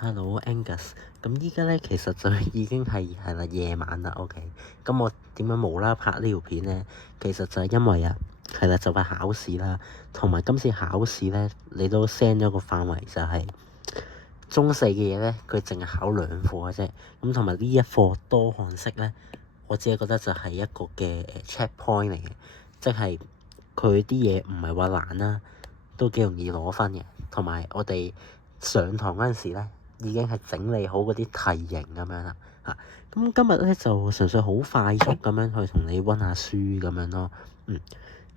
Hello Angus，咁依家咧其實就已經係啦夜晚啦，OK。咁我點樣無啦啦拍呢條片咧？其實就係因為係啦就快考試啦，同埋今次考試咧，你都 send 咗個範圍就係中四嘅嘢咧，佢淨係考2課嘅啫。咁同埋呢一課多項式咧，我只係覺得就係一個嘅check point 嚟嘅，即係佢啲嘢唔係話難啦，都幾容易攞分嘅。同埋我哋上堂嗰陣時咧，已經係整理好嗰啲題型咁樣啦嚇。咁今日咧就純粹好快速咁樣去同你溫下書咁樣咯。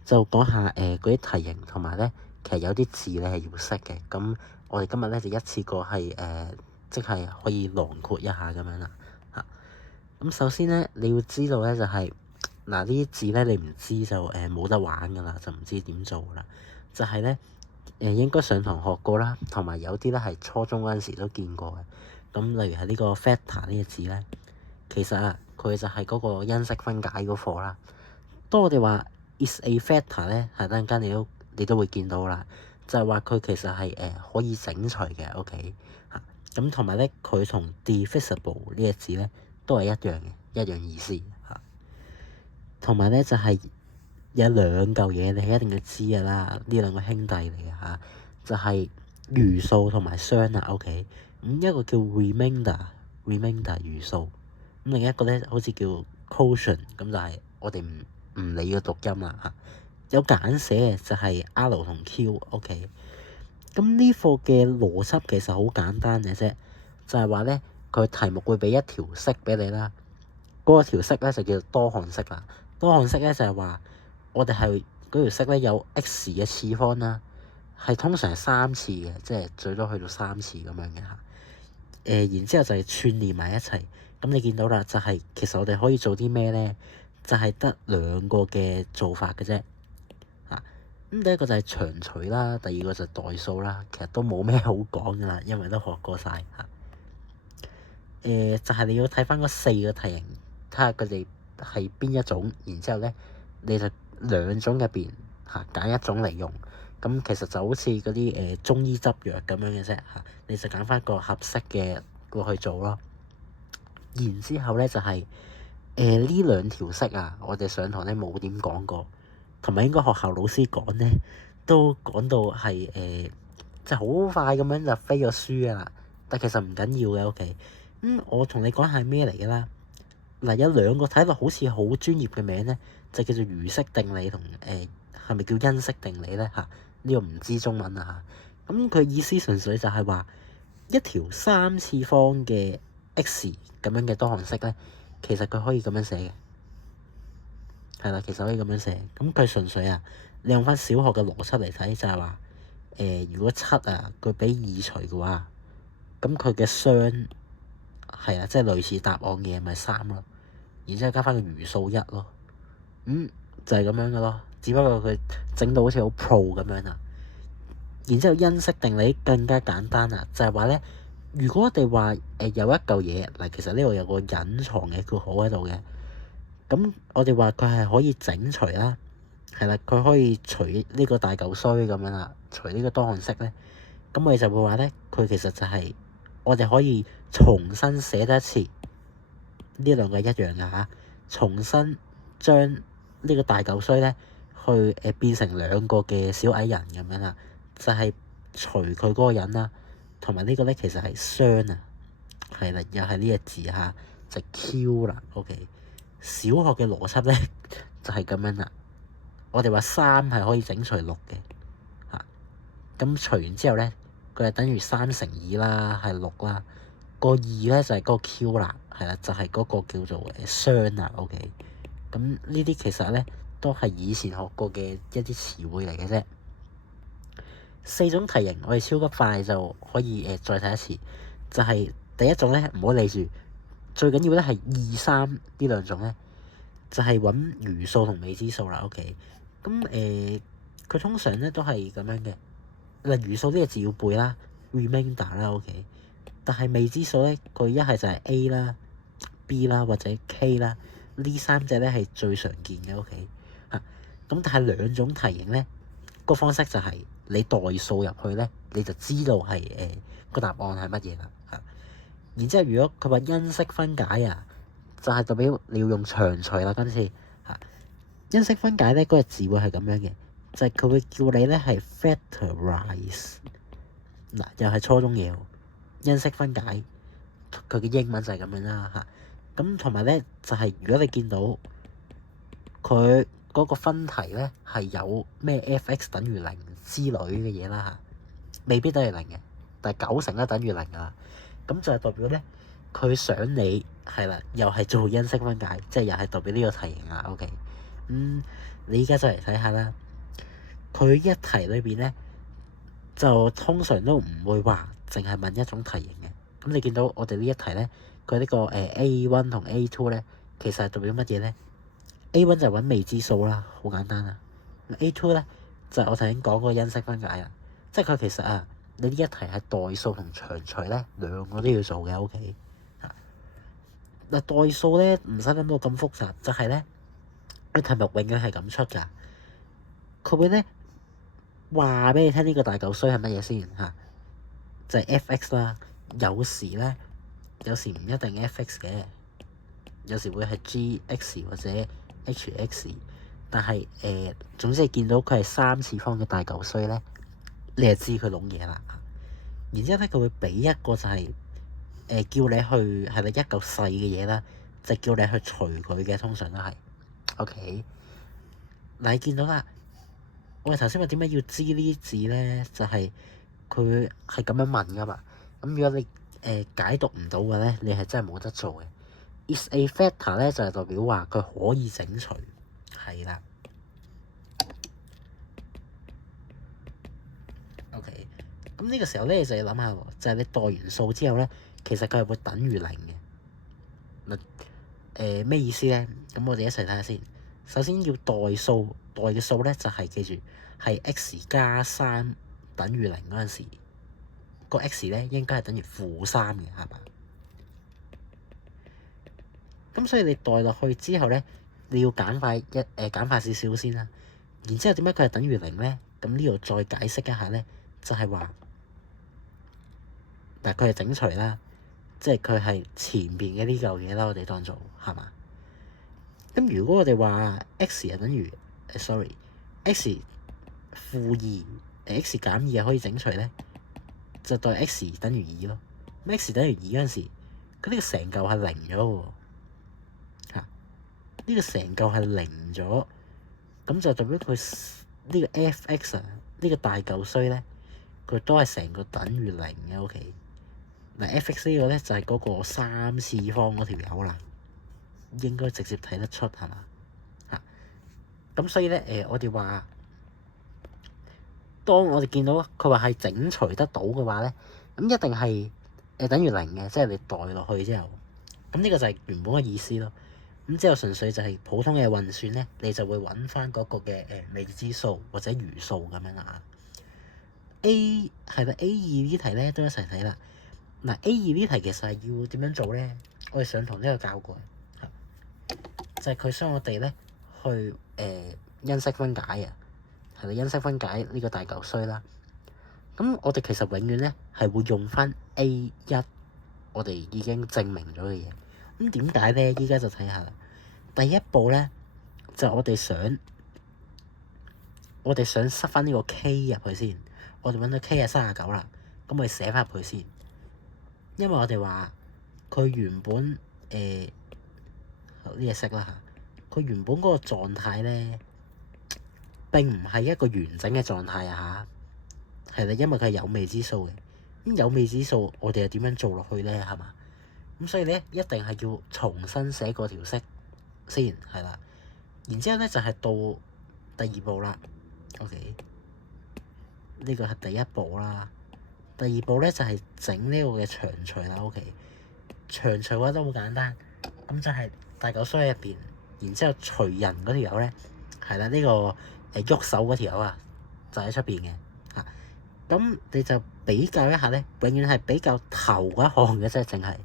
就講下嗰啲題型，同埋咧其實有啲字咧係要識嘅。咁我哋今日咧就一次過係即係可以囊括一下咁樣啦嚇。咁首先咧你要知道咧就係嗱呢啲字咧你唔知就冇得玩噶啦，就唔知點做啦。就係咧應該上堂學過啦，同埋有啲咧係初中嗰陣時都見過嘅。咁例如係呢個 factor 呢個字咧，其實佢就係嗰個因式分解嗰課啦。當我哋話 is a factor 咧，係等陣間你都會見到啦，就係話佢其實係可以整除嘅，OK 嚇。咁同埋咧，佢同 divisible 呢個字咧都係一樣嘅，一樣意思嚇。同埋咧就係有兩嚿嘢你係一定要知㗎啦，呢兩個兄弟嚟嘅嚇，就係餘數同埋商啦，OK。咁一個叫 remainder 餘數，咁另一個咧好似叫 quotient，咁就係我哋唔理個讀音啦嚇。有簡寫嘅就係 R 同 Q，OK。咁呢課嘅邏輯其實好簡單嘅啫，就係話咧佢題目會俾一條式俾你啦，嗰個條式咧就叫多項式啦。多項式咧就係話我哋係嗰條式咧有 x 嘅次方啦，係通常係3次嘅，即係最多去到3次咁樣嘅嚇。然之後就係串連埋一齊，咁你見到啦，就係其實我哋可以做啲咩咧？就係得兩個嘅做法嘅啫嚇。咁第一個就係長除啦，第二個就係代數啦。其實都冇咩好講噶啦，因為都學過晒嚇。就係你要睇翻嗰4個題型，睇下佢哋係邊一種，然之後咧你就兩種入邊揀一種嚟用。咁其實就好似嗰啲中醫執藥咁樣嘅啫嚇，你就揀翻個合適嘅過去做咯。然之後咧就係呢兩條式我哋上堂咧冇點講過，同埋應該學校老師講咧都講到係即係好快咁樣就飛咗書啦。但其實唔緊要嘅，OK。我同你講係咩嚟嘅啦？嗱，有兩個睇落好似好專業嘅名咧，就叫做餘式定理同係咪叫因式定理咧嚇？呢個唔知中文啊嚇。咁佢意思純粹就係話一條3次方嘅 x 咁樣嘅多項式咧，其實佢可以咁樣寫嘅，係啦，其實可以咁樣寫。咁佢純粹你用翻小學嘅邏輯嚟睇，就係話如果7佢俾2除嘅話，咁佢嘅商係即係類似答案嘅嘢咪3咯，然之後加翻個餘數1咯，就係咁樣嘅咯。只不過佢整到好似好 pro 咁樣啦。然之後因式定理更加簡單啦，就係話咧，如果我哋話有一嚿嘢嗱，其實呢度有個隱藏嘅括號喺度嘅，咁我哋話佢係可以整除啦，係啦，佢可以除呢個大嚿衰咁樣啦，除呢個多項式咧，咁我哋就會話咧，佢其實就係我哋可以重新寫得一次，呢兩個一樣嘅嚇，重新將呢個大嚿衰咧去變成兩個嘅小矮人咁樣啦。就係除佢嗰個人啦，同埋呢個咧其實係商係啦，又係呢個字嚇，就 Q 啦。OK， 小學嘅邏輯咧就係咁樣啦。我哋話3係可以整除6嘅嚇，咁除完之後咧，佢係等於3乘2啦，係6啦。個2咧就係嗰個 Q 啦，係啦，就係嗰個叫做商啦。OK，咁呢啲其實咧都係以前學過嘅一啲詞彙嚟嘅啫。4種題型，我哋超級快就可以再睇一次。就係第一種咧，唔好理住，最緊要咧係2、3呢兩種咧，就係揾餘數同未知數啦。OK，咁佢通常咧都係咁樣嘅。嗱，餘數呢個字要背啦 ，remainder 啦，OK。但係未知數咧，佢一係就係 A 啦、B 啦或者 K 啦，呢3隻咧係最常見嘅。OK 嚇，咁但係兩種題型咧個方式就係你代數入去咧，你就知道係個答案係乜嘢啦。然之後，如果佢話因式分解啊，就係代表你要用長除啦。今次因式分解咧，嗰個字會係咁樣嘅，就係佢會叫你咧係 factorize。嗱，又係初中嘢喎。因式分解佢嘅英文就係咁樣啦。咁同埋咧就係如果你見到佢嗰個分題咧係有咩 f(x) 等於零之類嘅嘢啦，未必等於零嘅，但係90都等於零噶啦。咁就係代表咧佢想你係啦，又係做因式分解，即係又係代表呢個題型啦。OK，你而家就嚟睇下啦。佢一題裏邊咧就通常都唔會話淨係問一種題型嘅。咁你見到我哋呢一題咧，佢呢個A1 同 A2 咧，其實係代表乜嘢咧？A1 就係揾未知數啦，好簡單啊。A2 咧就係我頭先講嗰個因式分解啊，即係佢其實你呢一題係代數同長除咧兩個都要做嘅。OK，嗱，代數咧唔使諗到咁複雜，就係咧個題目永遠係咁出㗎。佢會咧話俾你聽呢個大嚿衰係乜嘢先就係 f(x) 啦。有時唔一定 f(x) 嘅，有時會係 g(x) 或者 h(x)，但係總之係見到佢係3次方嘅大嚿衰咧，你就知佢弄嘢啦。然之後咧，佢會俾一個就係叫你去係咪一嚿細嘅嘢啦，就叫你去除佢嘅，通常都係 OK。嗱，你見到啦，我哋頭先話點解要知呢啲字咧？就係佢係咁樣問噶嘛。咁如果你解讀唔到嘅咧，你係真係冇得做嘅。Is a factor 咧就係代表話佢可以整除，係啦。OK，咁呢個時候咧就要諗下喎，就係你代完數之後咧，其實佢係會等於零嘅。嗱，咩意思咧？咁我哋一齊睇下先。首先要代數，代嘅數咧就係記住係 x 加3等於0嗰陣時，個 x 咧應該係等於負3嘅，係嘛？咁所以你代落去之後咧，你要簡化少少先啦。然之後點解佢係等於0咧？咁呢度再解釋一下咧，就係話嗱，佢係整除啦，即係佢係前邊嘅呢嚿嘢啦，我哋當做係嘛？咁如果我哋話 x 係等於x 負2，x 減2係可以整除咧，就代 x 等於2咯。咁 x 等於2嗰陣時，佢呢個成嚿係0咗喎。呢個成嚿係0咗，咁就代表佢呢個 f(x) 呢個大嚿衰咧，佢都係成個等於0嘅。OK，嗱 f(x) 呢個咧就係嗰個3次方嗰條友啦。應該直接睇得出係嘛？咁所以咧我哋話，當我哋見到佢話係整除得到嘅話咧，咁一定係等於0嘅，即係你代落去之後，咁呢個就係原本嘅意思咯。咁之後純粹就係普通嘅運算咧，你就會揾翻嗰個嘅未知數或者餘數咁樣啦。A 係啦，A2呢題咧都一齊睇啦。嗱 A2呢題其實係要點樣做咧？我哋上堂都有教過。就係佢想我哋咧去因式分解啊，係啦，因式分解呢個大嚿衰啦。咁我哋其實永遠咧係會用翻 A1，我哋已經證明咗嘅嘢。咁點解咧？依家就睇下啦。第一步咧就我哋想塞翻呢個 K 入去先。我哋揾到 K 係39啦，咁我哋寫翻入去先。因為我哋話佢原本呢隻色啦佢原本嗰個狀態咧並唔係一個完整嘅狀態係啦，因為佢係有未知數嘅。咁有未知數，我哋又點樣做落去咧？係嘛？咁所以咧一定係要重新寫嗰條式先，係啦。然之後咧就係到第二步啦。OK，呢個係第一步啦。第二步咧就係整呢個嘅長除啦。OK，長除嘅話都好簡單，咁就係大嚿衰喺入邊，然之後除人嗰條友咧係啦，呢個喐手嗰條友就喺出邊嘅嚇。咁你就比較一下咧，永遠係比較頭嗰一項嘅啫，淨係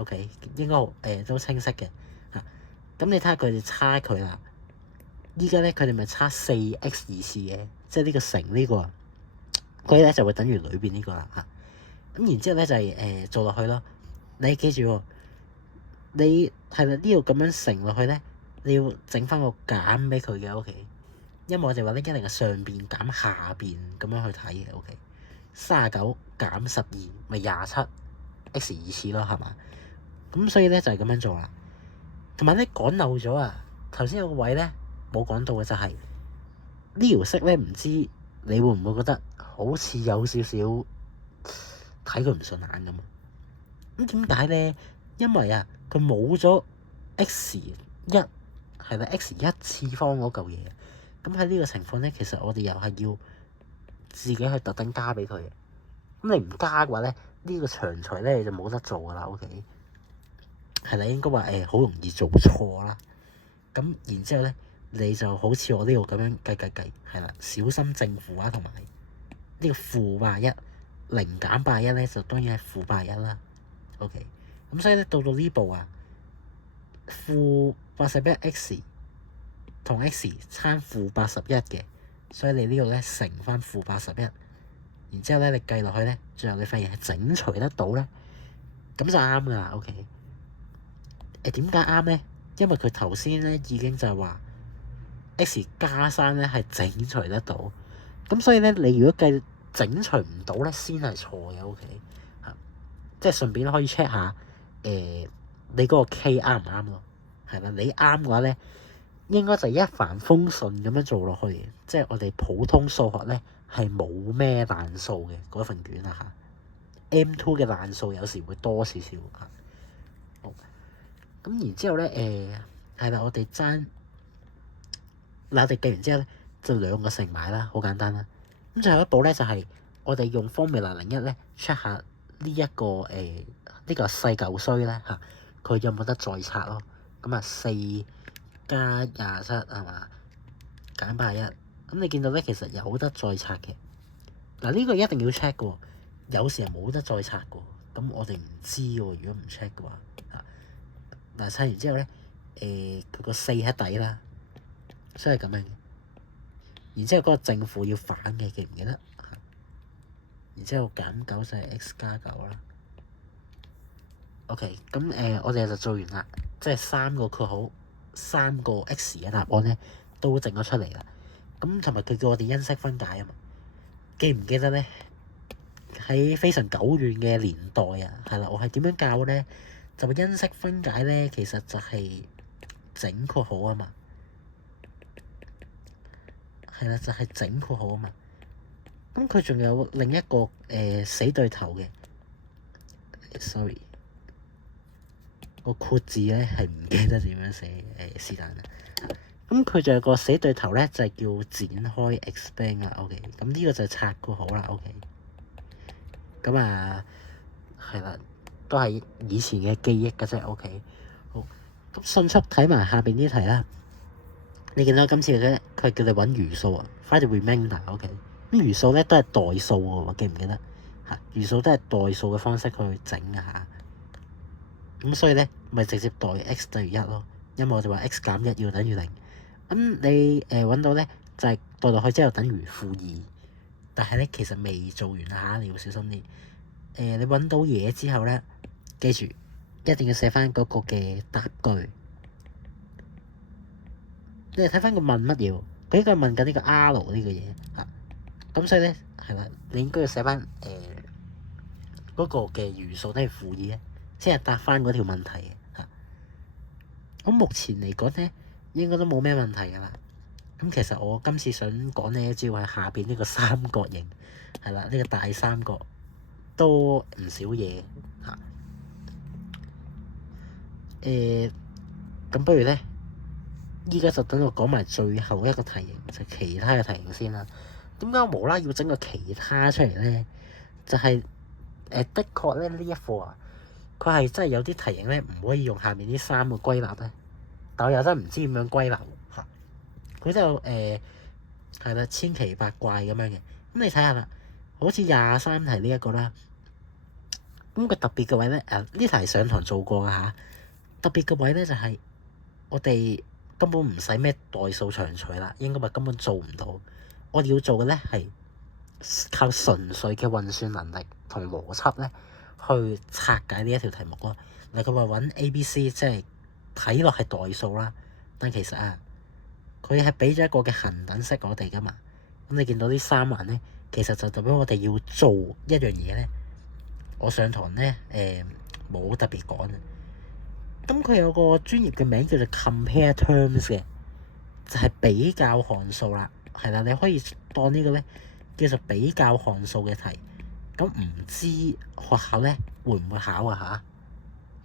OK，應該都清晰嘅嚇。咁你睇下佢哋差距啦。依家咧佢哋咪差4x2次嘅，即係呢個乘呢個。佢咧就會等於裏邊呢個啦嚇。咁然之後咧就係做落去咯。你記住喎，你係啦，呢度咁樣乘落去咧，你要整翻個減俾佢嘅 OK。因為我哋話咧一定係上邊減下邊咁樣去睇嘅 OK。39減12咪27 x 2次咯，係嘛？咁所以咧就係咁樣做啦。同埋咧講漏咗啊，頭先有個位咧冇講到嘅就係呢條式咧，唔知你會唔會覺得好似有少少睇佢唔順眼咁？咁點解咧？因為啊，佢冇咗 x 1係啦，x 1次方嗰嚿嘢。咁喺呢個情況咧，其實我哋又係要自己去特登加俾佢嘅。咁你唔加嘅話咧，呢個長除咧你就冇得做噶啦。OK，係啦，應該話好容易做錯啦。咁然之後咧，你就好似我呢度咁樣計，係啦，小心正負啊，同埋呢個負81，零減81咧就當然係負81啦。OK，咁所以咧到呢步啊，負81x 同 x 參負81嘅，所以你呢度咧乘翻負81，然之後咧你計落去咧，最後你發現係整除得到咧，咁就啱噶啦。OK，點解啱咧？因為佢頭先咧已經就係話 x 加3咧係整除得到，咁所以咧你如果計整除唔到咧，先係錯嘅。OK，即係順便可以 check 下你嗰個 K 啱唔啱咯？係啦，你啱嘅話咧，應該就一帆風順咁樣做落去。即係我哋普通數學咧係冇咩爛數嘅嗰份卷啊嚇。M2 嘅爛數有時會多少少嚇。好，咁然之後咧係啦，我哋爭嗱，我哋計完之後咧就兩個乘埋啦，好簡單啦。咁最後一步咧就係我哋用 Formula 01咧 check 下呢一個呢個細嚿衰咧嚇，佢有冇得再拆咯？咁啊4加27係嘛，減81，咁你見到咧其實有得再拆嘅。嗱，呢個一定要 check 嘅喎，有時係冇得再拆嘅喎。咁我哋唔知喎，如果唔 check 嘅話嚇。嗱，拆完之後咧佢個4喺底啦，所以係咁樣嘅。然之後嗰個正負要反嘅，記唔記得？然之後減9就係 x 加9啦。OK，咁我哋就做完啦，即係3個括號3個 x 嘅答案咧都整咗出嚟啦。咁同埋佢叫我哋因式分解啊嘛，記唔記得咧？喺非常久遠嘅年代啊，係啦，我係點樣教咧？就因式分解咧，其實就係整括號啊嘛，係啦，就係整括號啊嘛。咁佢仲有另一個死對頭嘅，sorry。個括字咧係唔記得點樣寫是但啦。咁佢仲有個死對頭咧，就係叫展開 expand 啦。OK，咁呢個就拆括號啦。OK，咁啊係啦，都係以前嘅記憶嘅啫。OK，好，咁迅速睇埋下邊呢題啦。你見到今次咧，佢叫你揾餘數啊 ，find the remainder。OK，咁餘數咧都係代數喎，記唔記得嚇？餘數都係代數嘅方式去整嘅嚇。咁所以咧，咪直接代 x 等於1咯，因為我哋話 x 減1要等於0。咁你揾到咧，就係代落去之後等於-2，但係咧其實未做完啊嚇，你要小心啲。你揾到嘢之後咧，記住一定要寫翻嗰個嘅答句。你哋睇翻佢問乜嘢喎？佢應該問緊呢個 R 呢個嘢嚇。咁所以咧係啦，你應該要寫翻嗰個嘅餘數等於-2咧。先係答翻嗰條問題嘅嚇。咁目前嚟講咧，應該都冇咩問題噶啦。咁其實我今次想講咧，主要係下邊呢個三角形係啦，呢個大三角都唔少嘢嚇。咁不如咧，依家就等我講埋最後一個題型，就係其他嘅題型先啦。點解我無啦要整個其他出嚟咧？就係的確咧呢一課啊。佢係真係有啲題型咧，唔可以用下面呢3個歸納咧，但我又真係唔知點樣歸納嚇。佢就係啦，千奇百怪咁樣嘅。咁你睇下啦，好似23題呢一個啦。咁個特別嘅位咧，呢題上堂做過㗎嚇。特別嘅位咧就係我哋根本唔使咩代數長除啦，應該話根本做唔到。我哋要做嘅咧係靠純粹嘅運算能力同邏輯咧去拆解呢一條題目咯。嗱，佢話揾 A、B、C 即係睇落係代數啦，但其實啊，佢係俾咗一個嘅恒等式我哋噶嘛。咁你見到呢三環咧，其實就代表我哋要做一樣嘢咧。我上堂咧冇特別講啊。咁佢有個專業嘅名叫做 compare terms 嘅，就係比較函數啦。係啦，你可以當呢個咧叫做比較函數嘅題。咁唔知學校咧會唔會考啊嚇？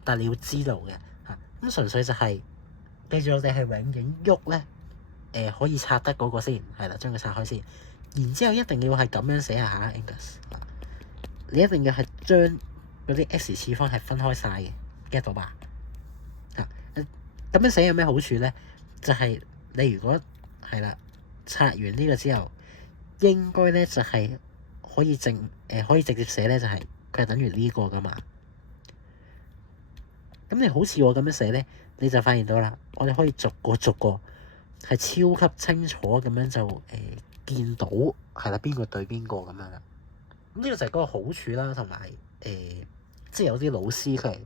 但係你要知道嘅嚇。咁純粹就係記住我哋係永遠喐咧可以拆得嗰個先係啦，將佢拆開先。然之後一定要係咁樣寫下 Angus， 你一定要係將嗰啲 x 次方係分開晒嘅 get 到吧？咁樣寫有咩好處咧？就係你如果係啦拆完呢個之後，應該咧就係可以可以直接寫咧，就係佢係等於呢個噶嘛。咁你好似我咁樣寫咧，你就發現到啦，我哋可以逐個係超級清楚咁樣就見到係啦邊個對邊個咁樣啦。咁呢個就係嗰個好處啦，同埋即係有啲老師佢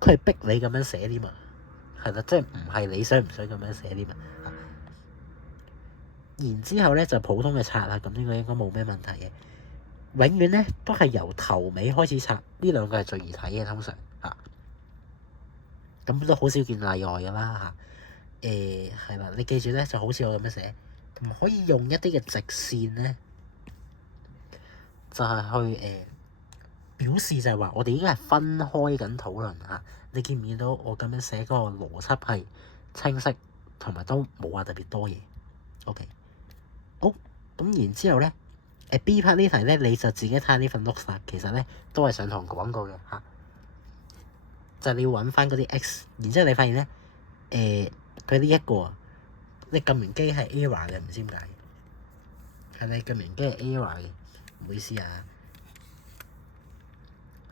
係逼你咁樣寫啲嘛。係啦，即係唔係你想唔想咁樣寫啲嘛？然之後咧就普通嘅拆啦，咁呢個應該冇咩問題嘅。永遠咧都係由頭尾開始拆，呢兩個係最易睇嘅通常嚇。咁都好少見例外㗎啦嚇。係啦，你記住咧就好似我咁樣寫，同埋可以用一啲嘅直線咧，就係去表示就係話我哋應該係分開緊討論嚇。你見唔見到我咁樣寫嗰個邏輯係清晰，同埋都冇話特別多嘢。OK， 好，咁然之後咧，B part 呢題咧你就自己睇下呢份 notes 啦。其實咧都係上堂講過嘅嚇，就係你要揾翻嗰啲 x， 然之後你發現咧佢呢一個你撳完機係 error 嘅，唔知點解係你撳完機係 error 嘅，唔好意思啊。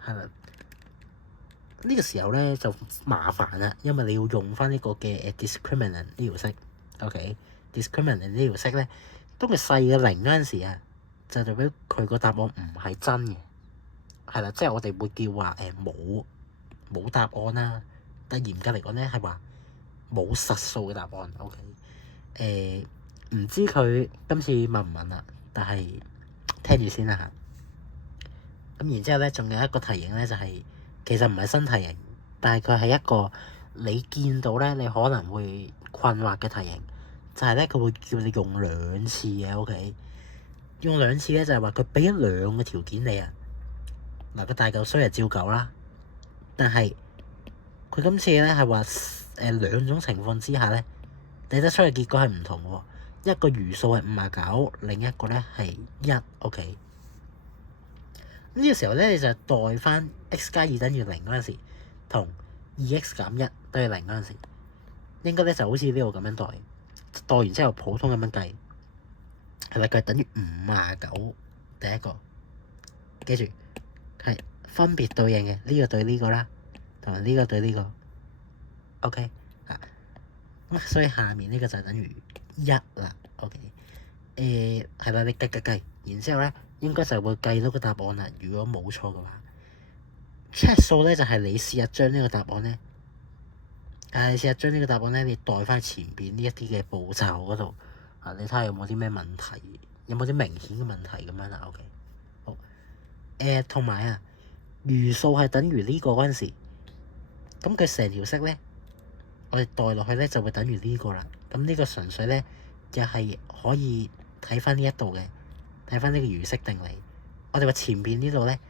係啦。呢個時候咧就麻煩啦，因為你要用翻呢個嘅discriminant 呢條式 ，OK？discriminant 呢條式咧，當佢細嘅零嗰陣時啊，就代表佢個答案唔係真嘅，係啦，即係我哋會叫話冇答案啦。但嚴格嚟講咧係話冇實數嘅答案，OK？唔知佢今次問唔問啊？但係聽住先啦嚇。咁然之後咧，仲有一個題型咧就係。其實唔係新題型，但係佢係一個你見到咧，你可能會困惑嘅題型，就係咧佢會叫你用兩次嘅，OK？用兩次咧就係話佢俾咗兩個條件你啊。嗱，個大嚿衰係照舊啦，但係佢今次咧係話兩種情況之下咧，你得出嘅結果係唔同喎。一個餘數係59，另一個咧係1 ，OK？呢個時候咧，你就代翻 x 加2等於0嗰陣時，同 2x 減1等於0嗰陣時，應該咧就好似呢度咁樣代完之後普通咁樣計，係咪佢等於59？第一個記住係分別對應嘅，呢個對呢個啦，同埋呢個對呢個 ，OK 啊？咁所以下面呢個就等於1啦，OK？係啦，你計，然之後咧。應該就會計到個答案啦。如果冇錯嘅話 ，check 數咧就係你試下將呢個答案咧，你試下將呢個答案咧，你代翻前邊呢一啲嘅步驟嗰度啊，你睇下有冇啲咩問題，有冇啲明顯嘅問題咁樣啦。OK， 好，同埋啊，餘數係等於呢個嗰陣時，咁佢成條式咧，我哋代落去咧就會等於呢個啦。咁呢個純粹咧又係可以睇翻呢一度嘅。睇翻呢個餘式定理，我哋話前邊呢度咧，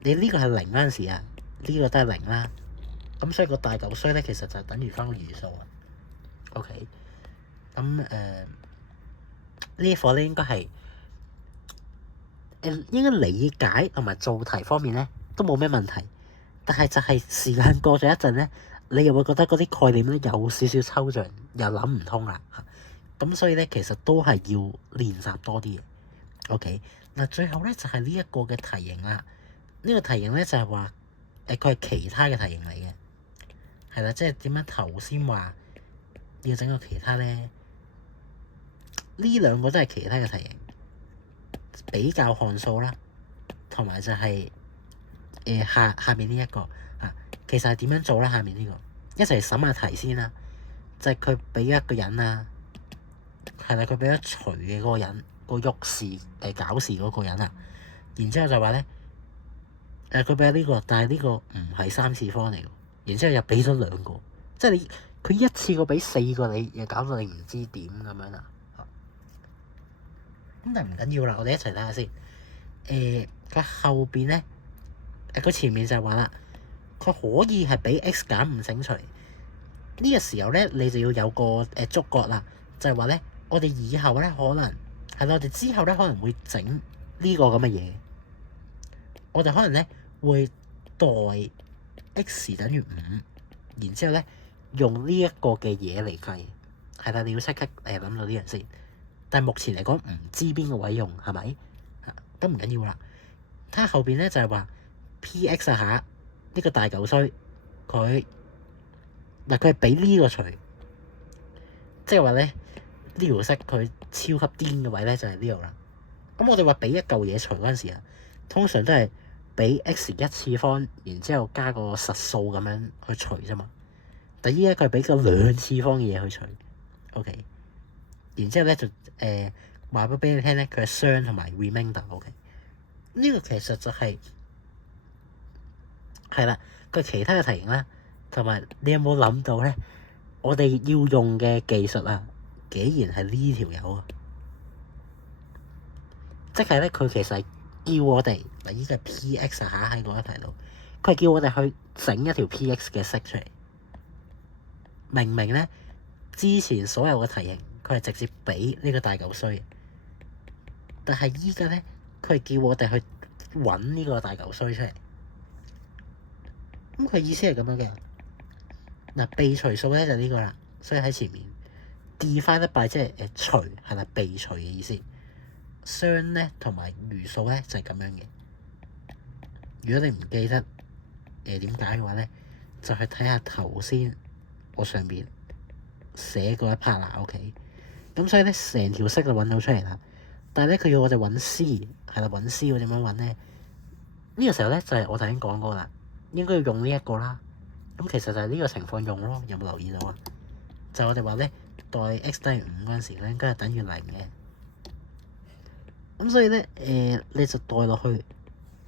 你呢個係0嗰陣時啊，呢個都係0啦。咁所以個大嚿衰咧，其實就係等於翻個餘數啊。OK， 咁呢一課咧應該係應該理解同埋做題方面咧都冇咩問題，但係就係時間過咗一陣咧，你又會覺得嗰啲概念咧有少少抽象，又諗唔通啦。咁所以咧，其實都係要練習多啲嘅。OK， 嗱最後咧就係呢一個嘅題型啦。呢個題型咧就係話佢係其他嘅題型嚟嘅，係啦，即係點樣頭先話要整個其他咧？呢兩個都係其他嘅題型，比較項數啦，同埋就係下面呢一個其實係點樣做咧？下面呢個一齊審下題先啦，就係佢俾一個人啊，係啦，佢俾咗除嘅嗰個人，個喐事搞事嗰個人啊，然之後就話咧佢俾咗呢個，但係呢個唔係3次方嚟嘅，然之後又俾咗2個，即係佢一次過俾4個你，又搞到你唔知點咁樣啦。咁但係唔緊要啦，我哋一齊睇下先。佢後邊咧，佢前面就係話啦，佢可以係俾 x 減5整除。呢個時候咧，你就要有個觸覺啦，就係話咧，我哋以後咧可能係啦，我哋之後咧可能會整呢個咁嘅嘢。我哋可能咧會代 x 等於5，然之後咧用呢一個嘅嘢嚟計，係啦，你要即刻諗到呢樣先。但係目前嚟講唔知邊個位用係咪？咁唔緊要啦。睇下後邊咧就係話 P.X 下呢個大嚿衰，佢係俾呢個除，即係話咧呢條式佢超級癲嘅位咧就係呢度啦。咁我哋話俾一嚿嘢除嗰陣時啊，通常都係俾 x 1次方，然之後加個實數咁樣去除啫嘛。但依家佢係俾個2次方嘅嘢去除 ，OK。然之後咧就話俾你聽咧，佢係雙同埋 remainder，OK。呢個其實就係啦，佢其他嘅題型啦，同埋你有冇諗到咧？我哋要用嘅技術啊，竟然係呢條友啊！即係咧，佢其實係叫我哋嗱，依個係 P.X 喺嗰一題度，佢係叫我哋去整一條 P.X 嘅式出嚟。明明咧，之前所有嘅題型佢係直接俾呢個大嚿衰，但係依家咧，佢係叫我哋去揾呢個大嚿衰出嚟。咁佢意思係咁樣嘅。嗱，被除數咧就呢個啦，所以喺前面 divide by 即係除係啦，被除嘅意思。雙咧同埋餘數咧就係咁樣嘅。如果你唔記得點解嘅話咧，就去睇下頭先我上邊寫嗰一 part 啦。OK，咁所以咧成條式就揾到出嚟啦。但係咧佢要我哋揾 C 係啦，揾 C 我點樣揾咧？呢個時候咧就係我頭先講過啦，應該要用呢一個啦。咁其實就係呢個情況用咯，有冇留意到啊？就我哋話咧，代 x 等於5嗰陣時咧，應該係等於0嘅。咁所以咧，你就代落去，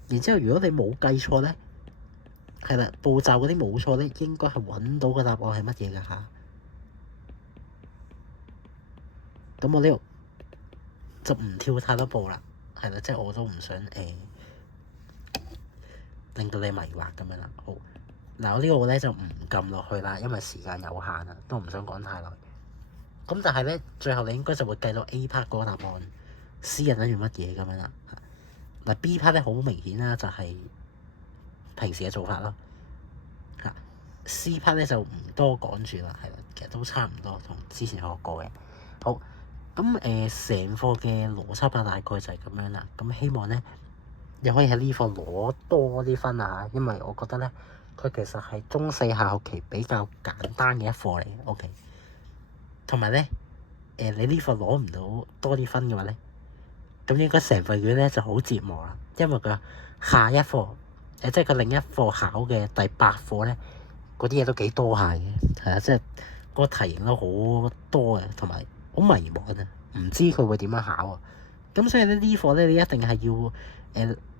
然之後如果你冇計錯咧，係啦，步驟嗰啲冇錯咧，應該係揾到個答案係乜嘢㗎嚇？咁我呢度就唔跳太多步啦，係啦，即係我都唔想令到你迷惑咁樣啦。好，嗱，我呢個咧就唔撳落去啦，因為時間有限啊，都唔想講太耐。咁但係咧，最後你應該就會計到 A part 嗰個答案，C 係等於乜嘢咁樣啦。嗱 B part 咧好明顯啦，就係平時嘅做法咯。C part 咧就唔多講住啦，係啦，其實都差唔多同之前學過嘅。好，咁成課嘅邏輯啊，大概就係咁樣啦。咁希望咧，你可以喺呢課攞多啲分啊，因為我覺得咧，佢其實係中4下學期比較簡單嘅一課嚟嘅。OK，同埋咧，你呢課攞唔到多啲分嘅話咧，咁應該成份卷咧就好折磨啦，因為佢下一課即係佢另一課考嘅第8課咧，嗰啲嘢都幾多下嘅，係啊，即係個題型都好多嘅，同埋好迷茫啊，唔知佢會點樣考啊。咁所以咧呢課咧，你一定係要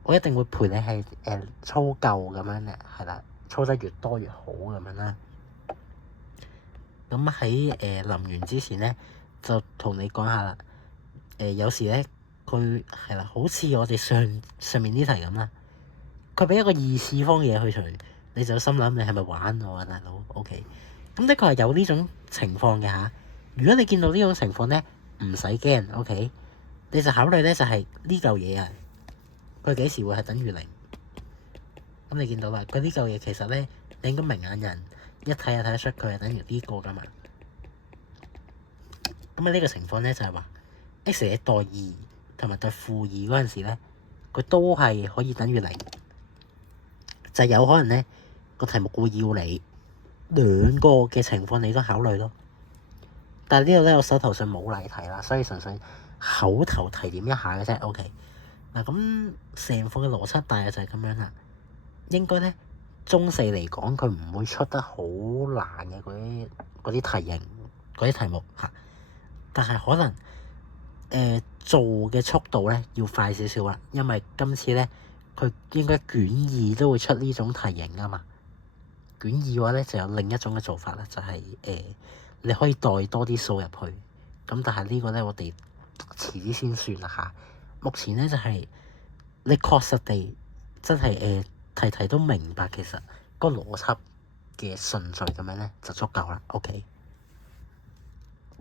我一定會陪你係操夠咁樣嘅，係啦，操得越多越好咁樣啦。咁喺臨完之前咧，就同你講下啦。有時咧，佢係啦，好似我哋上面呢題咁啦，佢俾一個2次方嘅嘢去除，你就心諗你係咪玩我啊，大佬 ？OK，咁的確係有呢種情況嘅嚇。如果你見到呢種情況咧，唔使驚 OK，你就考慮咧就係呢嚿嘢啊，佢幾時會係等於0？咁你見到啦，佢呢嚿嘢其實咧，你應該明眼人一睇就睇得出佢係等於呢個噶嘛。咁啊呢個情況咧就係話 x 嘅代2同埋代負2嗰陣時咧，佢都係可以等於0，就有可能咧個題目會要你2個嘅情況你都考慮咯。但係呢度咧我手頭上冇例題啦，所以純粹口頭提點一下嘅啫。OK，嗱，咁成課嘅邏輯大約就係咁樣啦。應該咧中四嚟講，佢唔會出得好難嘅嗰啲題型、嗰啲題目嚇，但係可能做嘅速度咧要快少少啦，因為今次咧佢應該卷二都會出呢種題型啊嘛。卷二嘅話咧就有另一種嘅做法啦，就係你可以代多啲數入去，咁但係呢個咧我哋遲啲先算啦嚇。目前咧就係你確實地真係題題都明白，其實個邏輯嘅順序咁樣咧就足夠啦。OK。